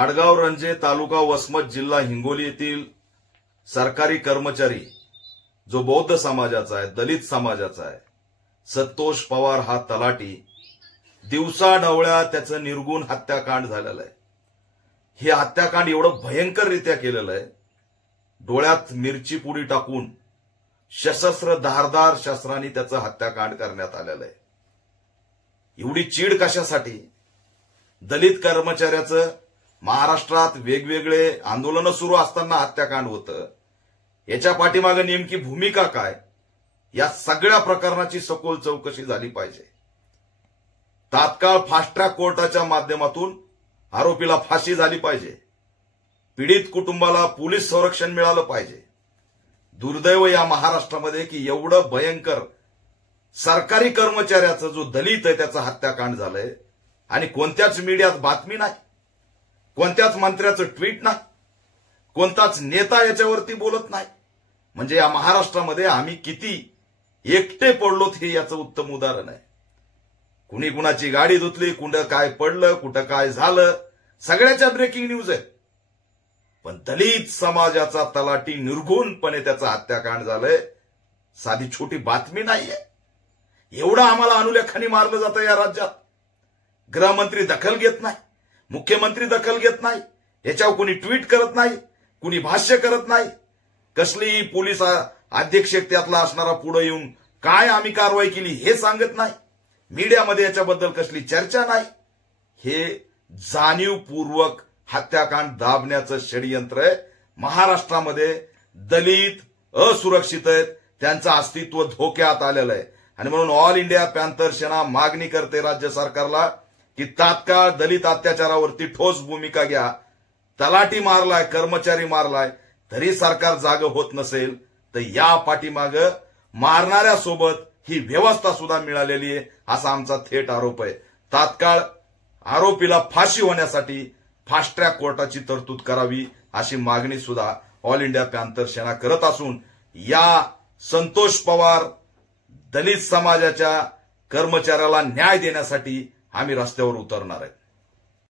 आडगाव रंजे तालुका वसमत जिल्हा हिंगोली येथील सरकारी कर्मचारी जो बौद्ध समाजाचा आहे, दलित समाजाचा आहे, संतोष पवार हा तलाठी दिवसा ढवळ्या त्याचं निर्गुण हत्याकांड झालेलं आहे। हे हत्याकांड एवढं भयंकररित्या केलेलं आहे, डोळ्यात मिरची पुडी टाकून सशस्त्र धारदार शस्त्रांनी त्याचं हत्याकांड करण्यात आलेलं आहे। एवढी चीड कशासाठी? दलित कर्मचाऱ्याचं महाराष्ट्रात वेगवेगळे आंदोलन सुरू असताना हत्याकांड होतं, याच्या पाठीमागे नेमकी भूमिका काय, या सगळ्या प्रकरणाची सखोल चौकशी झाली पाहिजे। तात्काळ फास्ट ट्रॅक कोर्टाच्या माध्यमातून आरोपीला फाशी झाली पाहिजे, पीडित कुटुंबाला पोलीस संरक्षण मिळालं पाहिजे। दुर्दैव या महाराष्ट्रामध्ये की एवढं भयंकर सरकारी कर्मचाऱ्याचा जो दलित आहे त्याचा हत्याकांड झालंय आणि कोणत्याच मीडियात बातमी नाही, कोणत्याच मंत्र्याचं ट्विट नाही, कोणताच नेता याच्यावरती बोलत नाही। म्हणजे या महाराष्ट्रामध्ये आम्ही किती एकटे पडलोत हे याचं उत्तम उदाहरण आहे। कुणी कुणाची गाडी धुतली, कुठं काय पडलं, कुठं काय झालं, सगळ्याच्या ब्रेकिंग न्यूज आहे। पण दलित समाजाचा तलाठी निर्घुणपणे त्याचा हत्याकांड झालंय, साधी छोटी बातमी नाहीये। एवढं आम्हाला अनुलेखाने मारलं जातं या राज्यात। गृहमंत्री दखल घेत नाही, मुख्यमंत्री दखल घेत नाही, याच्यावर कुणी ट्विट करत नाही, कुणी भाष्य करत नाही, कसलीही पोलीस अधीक्षक त्यातला असणारा पुढे येऊन काय आम्ही कारवाई केली हे सांगत नाही, मीडियामध्ये याच्याबद्दल कसली चर्चा नाही। हे जाणीवपूर्वक हत्याकांड दाबण्याचं षडयंत्र आहे। महाराष्ट्रामध्ये दलित असुरक्षित आहेत, त्यांचं अस्तित्व धोक्यात आलेलं आहे आणि म्हणून ऑल इंडिया पॅंथर सेना मागणी करते राज्य सरकारला की तात्काळ दलित अत्याचारावरती ठोस भूमिका घ्या। तलाठी मारलाय, कर्मचारी मारलाय, तरी सरकार जाग होत नसेल तर या पाठीमागे मारणाऱ्यासोबत ही व्यवस्था सुद्धा मिळालेली आहे असा आमचा थेट आरोप आहे। तात्काळ आरोपीला फाशी होण्यासाठी फास्ट ट्रॅक कोर्टाची तरतूद करावी अशी मागणी सुद्धा ऑल इंडिया पॅंथर सेना करत असून या संतोष पवार दलित समाजाच्या कर्मचाऱ्याला न्याय देण्यासाठी आम्ही रस्त्यावर उतरणार आहे।